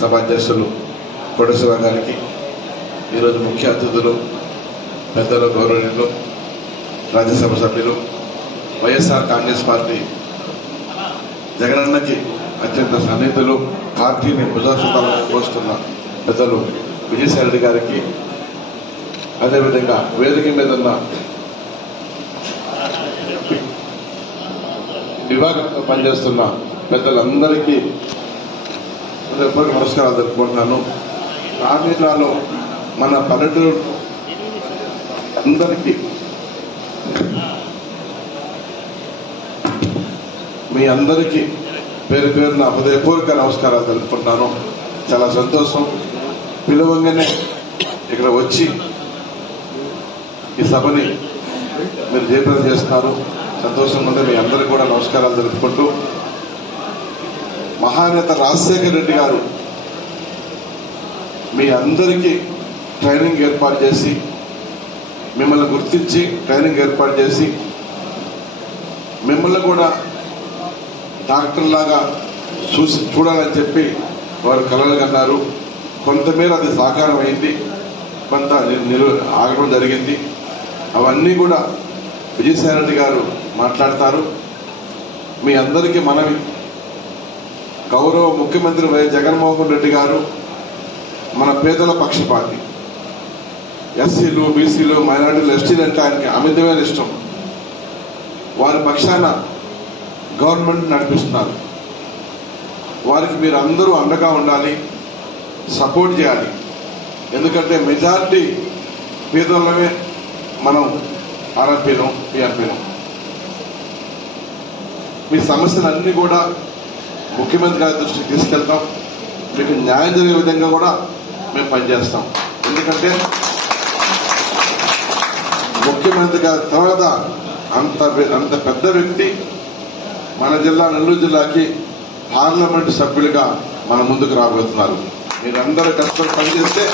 సభాధ్యక్షులు కోటేశ్వర గారికి, ఈరోజు ముఖ్య అతిథులు పెద్దలు, గౌరవనీయులు, రాజ్యసభ సభ్యులు, వైఎస్ఆర్ కాంగ్రెస్ పార్టీ జగనన్నకి అత్యంత సన్నిహితులు, పార్టీని భుజాసుతాలను పోస్తున్న పెద్దలు విజయసాయి రెడ్డి గారికి, అదేవిధంగా వేదిక మీద ఉన్న విభాగంతో పనిచేస్తున్న పెద్దలందరికీ నమస్కారాలు తెలుపుకుంటున్నాను. రాజకీయాల్లో మన పల్లెటూరు అందరికీ మీ అందరికీ పేరు పేరున హృదయపూర్వక నమస్కారాలు తెలుపుకుంటున్నాను. చాలా సంతోషం. పిలవంగానే ఇక్కడ వచ్చి ఈ సభని మీరు జయప్రదం చేస్తున్నారు. సంతోషంగా ఉంది. మీ అందరికీ కూడా నమస్కారాలు తెలుపుకుంటూ, మహానేత రాజశేఖర రెడ్డి గారు మీ అందరికీ ట్రైనింగ్ ఏర్పాటు చేసి, మిమ్మల్ని గుర్తించి ట్రైనింగ్ ఏర్పాటు చేసి, మిమ్మల్ని కూడా డాక్టర్ లాగా చూడాలని చెప్పి వారు కలలు కన్నారు. కొంతమేర అది సాకారం అయింది, కొంత ఆగడం జరిగింది. అవన్నీ కూడా విజయసాయి రెడ్డి గారు మాట్లాడతారు. మీ అందరికీ మనవి, గౌరవ ముఖ్యమంత్రి వైఎస్ జగన్మోహన్ రెడ్డి గారు మన పేదల పక్షపాతి. ఎస్సీలు, బీసీలు, మైనారిటీలు, ఎస్టీలు అంటే ఆయనకి అమితమైన ఇష్టం. వారి పక్షాన గవర్నమెంట్ నడిపిస్తున్నారు. వారికి మీరు అందరూ అండగా ఉండాలి, సపోర్ట్ చేయాలి. ఎందుకంటే మెజారిటీ పేదోళ్ళమే మనం ఆర్ఎంపీను, పిఆర్పీను. మీ సమస్యలన్నీ కూడా ముఖ్యమంత్రి గారి దృష్టికి తీసుకెళ్తాం. మీకు న్యాయం జరిగే విధంగా కూడా మేము పనిచేస్తాం. ఎందుకంటే ముఖ్యమంత్రి గారి తర్వాత అంత పెద్ద వ్యక్తి మన జిల్లా, నెల్లూరు జిల్లాకి పార్లమెంటు సభ్యులుగా మన ముందుకు రాబోతున్నారు. మీరందరూ కష్టపడి పనిచేస్తే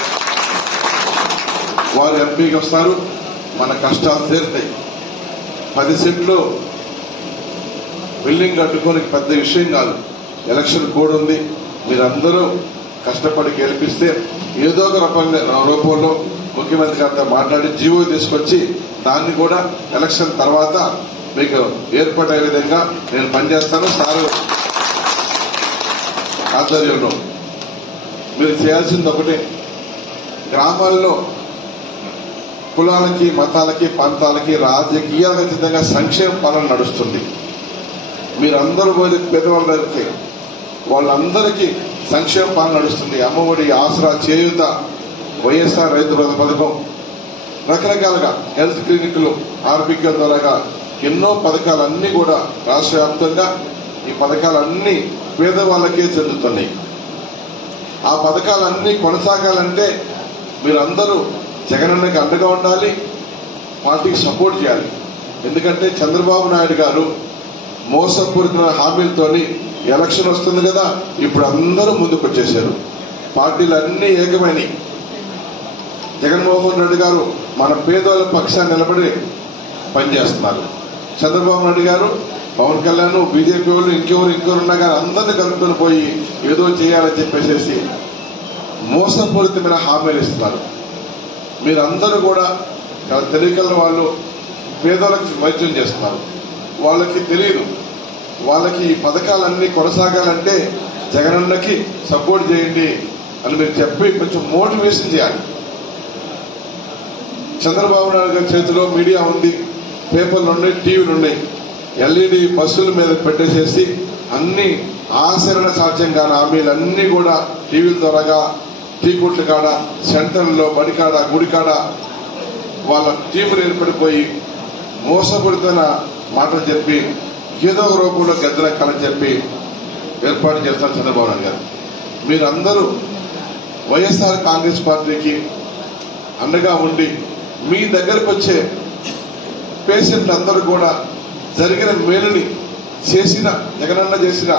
వారు ఎంపీకి వస్తారు, మన కష్టాలు తీరుతాయి. 10 సెంట్లు బిల్డింగ్ కట్టుకోనికి పెద్ద విషయం కాదు. ఎలక్షన్ కోడ్ ఉంది. మీరందరూ కష్టపడి గెలిపిస్తే ఏదో ఒక రూపంలో ముఖ్యమంత్రి గారితో మాట్లాడి జీవో తీసుకొచ్చి దాన్ని కూడా ఎలక్షన్ తర్వాత మీకు ఏర్పడే విధంగా నేను పనిచేస్తాను. సారు ఆధ్వర్యంలో మీరు చేయాల్సింది ఒకటే, గ్రామాల్లో కులాలకి, మతాలకి, ప్రాంతాలకి, రాజకీయాలకు అతీతంగా సంక్షేమ పాలన నడుస్తుంది. మీరందరూ పోయి పేదవాళ్ళు వెళ్తే వాళ్ళందరికీ సంక్షేమ పాలన నడుస్తుంది. అమ్మఒడి, ఆసరా, చేయూత, వైఎస్ఆర్ రైతు పథకం, రకరకాలుగా హెల్త్ క్లినిక్లు, ఆర్బిక్ల ద్వారాగా ఎన్నో పథకాలన్నీ కూడా రాష్ట్ర వ్యాప్తంగా ఈ పథకాలన్నీ పేదవాళ్ళకే చెందుతున్నాయి. ఆ పథకాలన్నీ కొనసాగాలంటే మీరందరూ జగనన్నకి అండగా ఉండాలి, పార్టీకి సపోర్ట్ చేయాలి. ఎందుకంటే చంద్రబాబు నాయుడు గారు మోసపూరిత హామీలతోని ఎలక్షన్ వస్తుంది కదా, ఇప్పుడు అందరూ ముందుకు వచ్చేశారు. పార్టీలు అన్ని ఏకమైనవి. జగన్మోహన్ రెడ్డి గారు మన పేదోళ్ళ పక్షాన్ని నిలబడి పనిచేస్తున్నారు. చంద్రబాబు నాయుడు గారు, పవన్ కళ్యాణ్, బీజేపీ వాళ్ళు, ఇంకెవరు ఉన్నా కానీ అందరినీ కలుపుకొని పోయి ఏదో చేయాలని చెప్పేసి మోసపూరితమైన హామీలు ఇస్తున్నారు. మీరందరూ కూడా చాలా తెలియకల వాళ్ళు పేదలకు వైద్యం చేస్తున్నారు. వాళ్ళకి తెలియదు. వాళ్ళకి ఈ పథకాలన్నీ కొనసాగాలంటే జగనన్నకి సపోర్ట్ చేయండి అని మీరు చెప్పి కొంచెం మోటివేషన్ చేయాలి. చంద్రబాబు నాయుడు గారి చేతిలో మీడియా ఉంది, పేపర్లు ఉన్నాయి, టీవీలు ఉన్నాయి. ఎల్ఈడి బస్సుల మీద పెట్టేసేసి అన్ని ఆచరణ సాధ్యంగా హామీలన్నీ కూడా టీవీల ద్వారాగా, టీకొట్ల కాడ, సెంటర్లో, బడికాడ, గుడికాడ వాళ్ళ టీములు ఏర్పడిపోయి మోసపూరితమైన మాటలు చెప్పి ఏదో ఒక రూపంలో గద్దెలెక్కాలని చెప్పి ఏర్పాటు చేస్తారు చంద్రబాబు నాయుడు గారు. మీరందరూ వైఎస్ఆర్ కాంగ్రెస్ పార్టీకి అండగా ఉండి మీ దగ్గరకు వచ్చే పేషెంట్లందరూ కూడా జరిగిన మేలుని, చేసిన జగనన్న చేసిన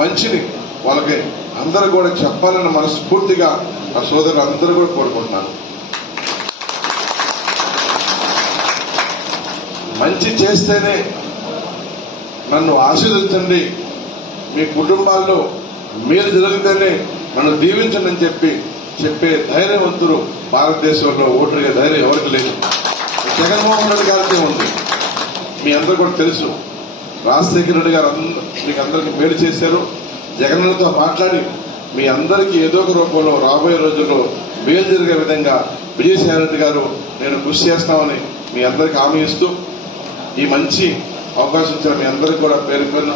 మంచిని వాళ్ళకి అందరూ కూడా చెప్పాలని మనస్ఫూర్తిగా ఆ సోదరులు అందరూ కూడా కోరుకుంటున్నాను. మంచి చేస్తేనే నన్ను ఆశీర్వదించండి, మీ కుటుంబాల్లో మేలు జరిగితేనే నన్ను దీవించండి అని చెప్పే ధైర్యవంతులు భారతదేశంలో ఓటర్గా ధైర్యం ఎవరికి లేదు. జగన్మోహన్ రెడ్డి గారికే ఉంది. మీ అందరూ కూడా తెలుసు, రాజశేఖర రెడ్డి గారు మీకు అందరికీ మేలు చేశారు. జగన్తో మాట్లాడి మీ అందరికీ ఏదో ఒక రూపంలో రాబోయే రోజుల్లో మేలు జరిగే విధంగా విజయసాయి రెడ్డి గారు నేను కృషి చేస్తామని మీ అందరికీ హామీ ఇస్తూ ఈ మంచి అవకాశం ఇచ్చిన మీ అందరికీ కూడా పేరు పేరున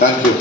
థ్యాంక్ యూ.